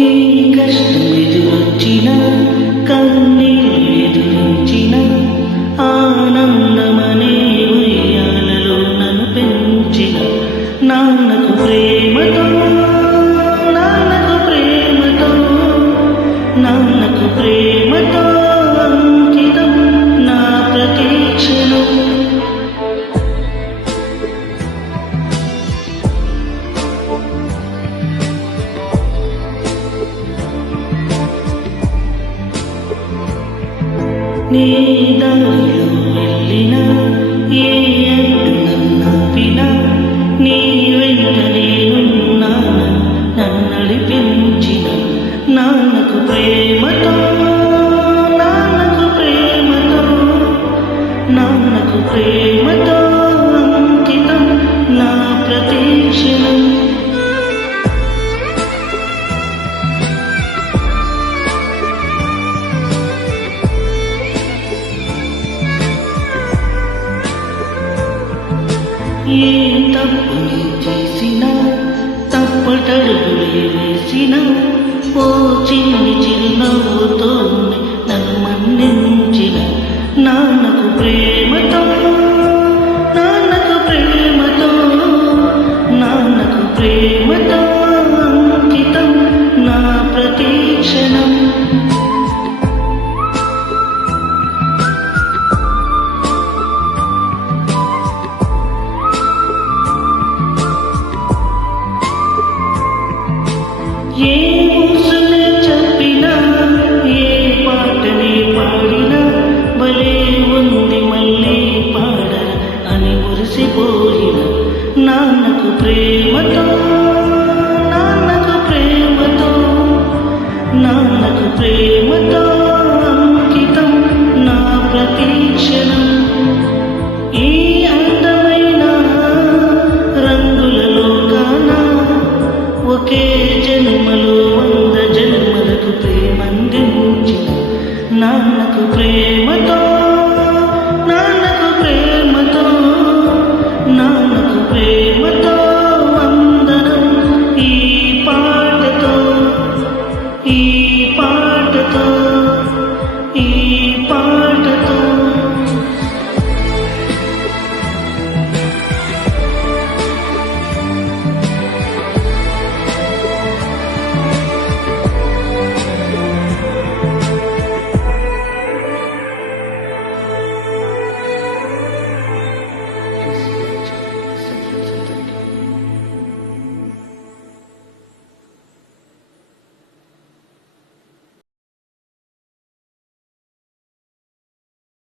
ఏ కష్టం ఎదురొచ్చినా కన్నీళ్ళు ఎదురించిన ఆనందమనే ఉయ్యాలలో నన్ను పెంచిన నాన్నకు ప్రేమతో నాన్నకు ప్రేమతో నాన్నకు ప్రేమతో అంకితం నా ప్రతీక్షలు. నీ దారిలో వెళ్ళినా ఏ అడ్డునన్నాపినా నీ వెంట నేనున్నాను నన్ను నడిపించిన నాన్నకు ప్రేమతో నాన్నకు ప్రేమతో నాన్నకు ప్రేమతో అంకితం నా ప్రతీక్షలు. ఏ తప్పుని చేసినా తప్పటడుగులే వేసినా ఓ చిన్ని చిరునవ్వుతో నన్ను మన్నించిన నాన్నకు ప్రేమతో నాన్నకు ప్రేమతో నాన్నకు ప్రేమతో అంకితం నా ప్రతీక్షణం. ఏ ఊసులే చెప్పినా ఏ పాటనే పాడినా భలే ఉంది మళ్ళీ పాడరా అని మురిసిపోయిన నాన్నకు ప్రేమతో